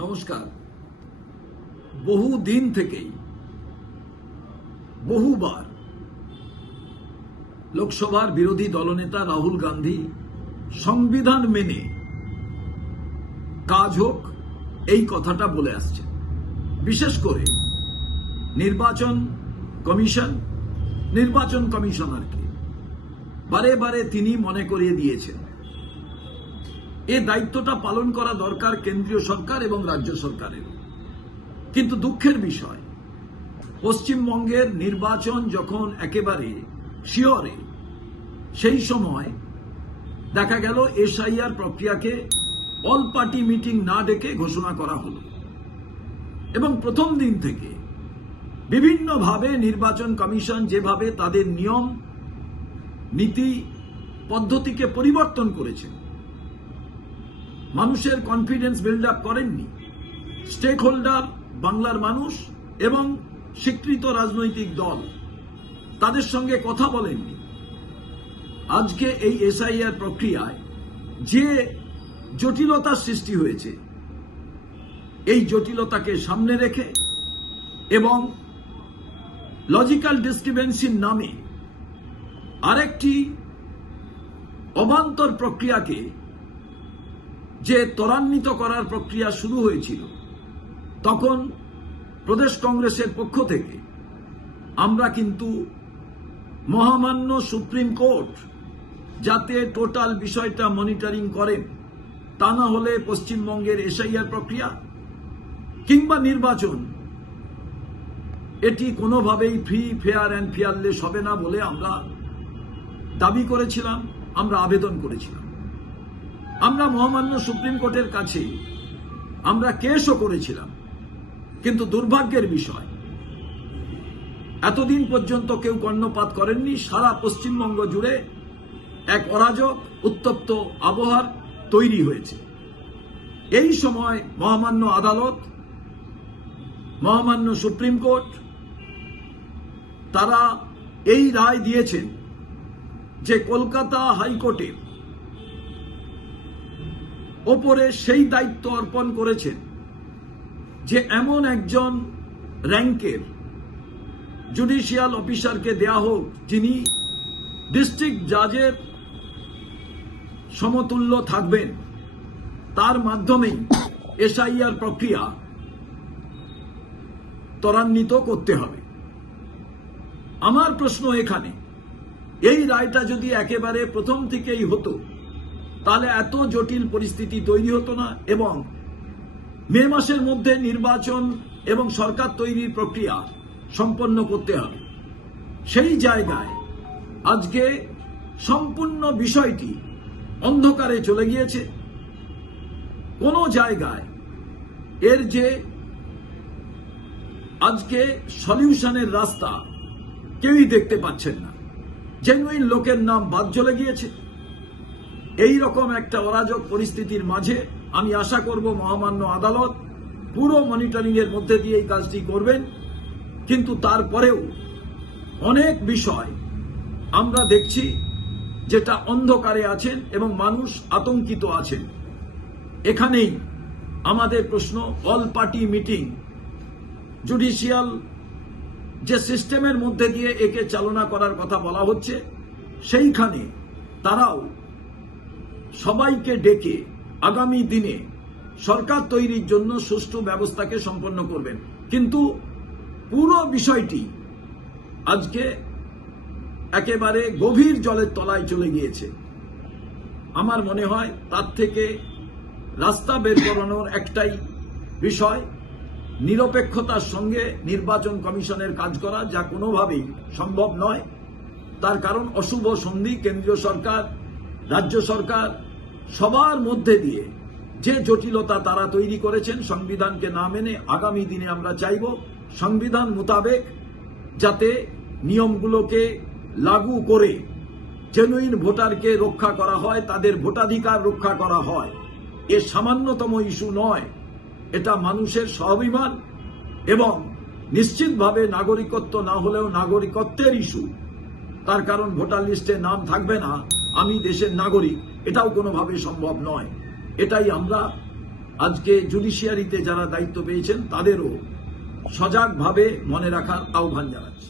নমস্কার। বহু দিন থেকেই বহুবার লোকসভার বিরোধী দলনেতা রাহুল গান্ধী সংবিধান মেনে কাজ হোক এই কথাটা বলে আসছে। বিশেষ করে নির্বাচন কমিশনারকে বারে বারে তিনি মনে করিয়ে দিয়েছেন এই দায়িত্বটা পালন করা দরকার কেন্দ্রীয় সরকার এবং রাজ্য সরকারের। কিন্তু দুঃখের বিষয়, পশ্চিমবঙ্গের নির্বাচন যখন একেবারে শিয়রে, সেই সময় দেখা গেল এসআইআর প্রক্রিয়াকে অল পার্টি মিটিং না ডেকে ঘোষণা করা হলো এবং প্রথম দিন থেকে বিভিন্নভাবে নির্বাচন কমিশন যেভাবে তাদের নিয়ম নীতি পদ্ধতিকে পরিবর্তন করেছে, মানুষের কনফিডেন্স বিল্ড আপ করেননি। স্টেক হোল্ডার বাংলার মানুষ এবং স্বীকৃত রাজনৈতিক দল তাদের সঙ্গে কথা বলেননি। আজকে এই এসআইআর প্রক্রিয়ায় যে জটিলতার সৃষ্টি হয়েছে, এই জটিলতাকে সামনে রেখে এবং লজিক্যাল ডিসক্রিপেন্সির নামে আরেকটি অবান্তর প্রক্রিয়াকে যে ত্বরান্বিত করার প্রক্রিয়া শুরু হয়েছিল, তখন প্রদেশ কংগ্রেসের পক্ষ থেকে আমরা কিন্তু মহামান্য সুপ্রিম কোর্ট যাতে টোটাল বিষয়টা মনিটরিং করেন, তা না হলে পশ্চিমবঙ্গের এসআইআর প্রক্রিয়া কিংবা নির্বাচন এটি কোনোভাবেই ফ্রি, ফেয়ার অ্যান্ড ফেয়ারলেস হবে না বলে আমরা দাবি করেছিলাম, আমরা আবেদন করেছিলাম। আমরা মহামান্য সুপ্রিম কোর্টের কাছে আমরা কেসও করেছিলাম। কিন্তু দুর্ভাগ্যের বিষয়, এতদিন পর্যন্ত কেউ কর্ণপাত করেননি। সারা পশ্চিমবঙ্গ জুড়ে এক অরাজক উত্তপ্ত আবহাওয়ার তৈরি হয়েছে। এই সময় মহামান্য আদালত, মহামান্য সুপ্রিম কোর্ট তারা এই রায় দিয়েছেন যে কলকাতা হাইকোর্টের ওপরে সেই দায়িত্ব অর্পণ করেছেন যে এমন একজন র্যাঙ্কের জুডিশিয়াল অফিসারকে দেয়া হোক যিনি ডিস্ট্রিক্ট জাজের সমতুল্য থাকবেন, তার মাধ্যমেই এসআইআর প্রক্রিয়া ত্বরান্বিত করতে হবে। আমার প্রশ্ন এখানে, এই রায়টা যদি একেবারে প্রথম থেকেই হতো তাহলে এত জটিল পরিস্থিতি তৈরি হতো না এবং মে মাসের মধ্যে নির্বাচন এবং সরকার তৈরির প্রক্রিয়া সম্পন্ন করতে হবে। সেই জায়গায় আজকে সম্পূর্ণ বিষয়টি অন্ধকারে চলে গিয়েছে। কোনো জায়গায় এর যে আজকে সলিউশনের রাস্তা কেউই দেখতে পাচ্ছেন না। জেনুইন লোকের নাম বাদ চলে গিয়েছে। এই রকম একটা অরাজক পরিস্থিতির মাঝে আমি আশা করব মহামান্য আদালত পুরো মনিটরিং এর মধ্যে দিয়ে এই কাজটি করবেন। কিন্তু তারপরেও অনেক বিষয় আমরা দেখছি যেটা অন্ধকারে আছেন এবং মানুষ আতঙ্কিত আছেন। এখানেই আমাদের প্রশ্ন, অল পার্টি মিটিং জুডিশিয়াল যে সিস্টেমের মধ্যে দিয়ে একে চালনা করার কথা বলা হচ্ছে, সেইখানে তারাও সবাইকে ডেকে আগামী দিনে সরকার তৈরির জন্য সুষ্ঠু ব্যবস্থাকে সম্পন্ন করবেন। কিন্তু পুরো বিষয়টি আজকে একেবারে গভীর জলের তলায় চলে গিয়েছে। আমার মনে হয় তার থেকে রাস্তা বের করানোর একটাই বিষয়, নিরপেক্ষতার সঙ্গে নির্বাচন কমিশনের কাজ করা, যা কোনোভাবেই সম্ভব নয়। তার কারণ অশুভ সন্ধি কেন্দ্রীয় সরকার, রাজ্য সরকার সবার মধ্যে দিয়ে যে জটিলতা তারা তৈরি করেছেন সংবিধানকে না মেনে। আগামী দিনে আমরা চাইব সংবিধান মোতাবেক যাতে নিয়মগুলোকে লাগু করে জেনুইন ভোটারকে রক্ষা করা হয়, তাদের ভোটাধিকার রক্ষা করা হয়। এ সামান্যতম ইস্যু নয়, এটা মানুষের স্বাভিমান এবং নিশ্চিতভাবে নাগরিকত্ব না হলেও নাগরিকত্বের ইস্যু। তার কারণ ভোটার লিস্টে নাম থাকবে না, আমি দেশের নাগরিক, এটাও কোনোভাবে সম্ভব নয়। এটাই আমরা আজকে জুডিশিয়ারিতে যারা দায়িত্ব পেয়েছেন তাদেরও সজাগভাবে মনে রাখার আহ্বান জানাচ্ছি।